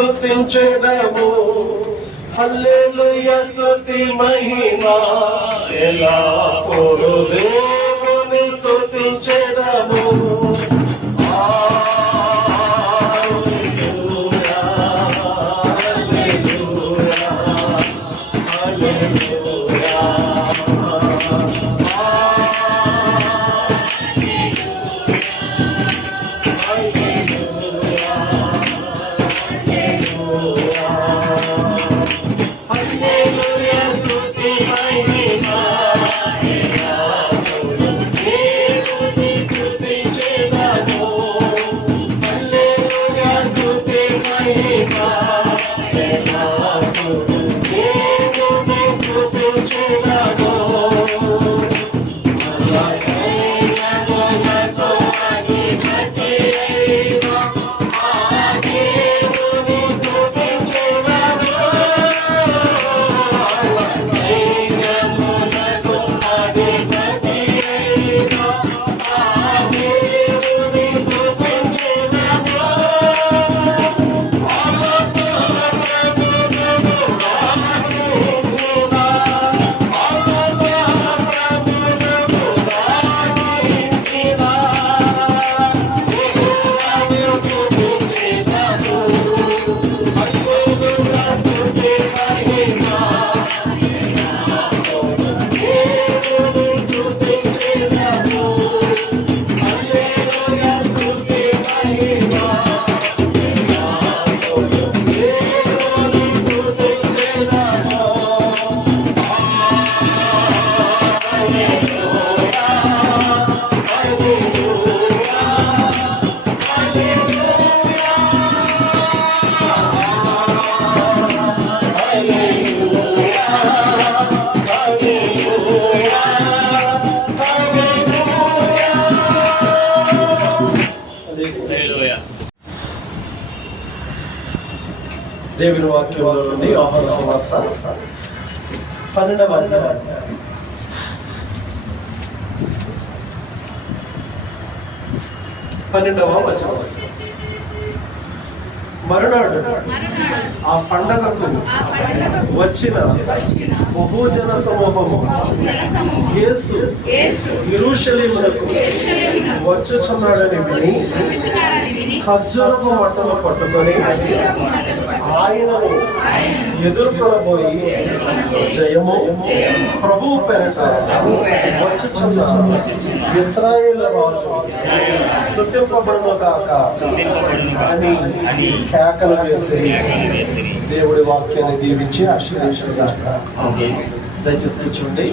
స్తుతించెదము. హల్లెలూయా స్తుతి మహిమా ఎల్లప్పుడూ దేవుని స్తుతించెదము. దేవుని వాక్యంలో నుండి యోహాను సువార్త 12వ అధ్యాయం 12వ వచనం. మరునాడు ఆ పండగకు వచ్చిన బహుజన సమూహము యేసు యెరూషలేమునకు వచ్చుచున్నాడని విని ఖర్జూరపు మట్టలు పట్టుకొని ఆయనను ఎదుర్కొనబోయి, జయము ప్రభువు పేరట వచ్చుచున్న ఇశ్రాయేలు రాజు స్తుతింపబడును గాక అని కేకలు వేసి దేవుడి వాక్యాన్ని దీవించి ఆశీర్వదించును గాక. దయచేసి కూర్చోండి.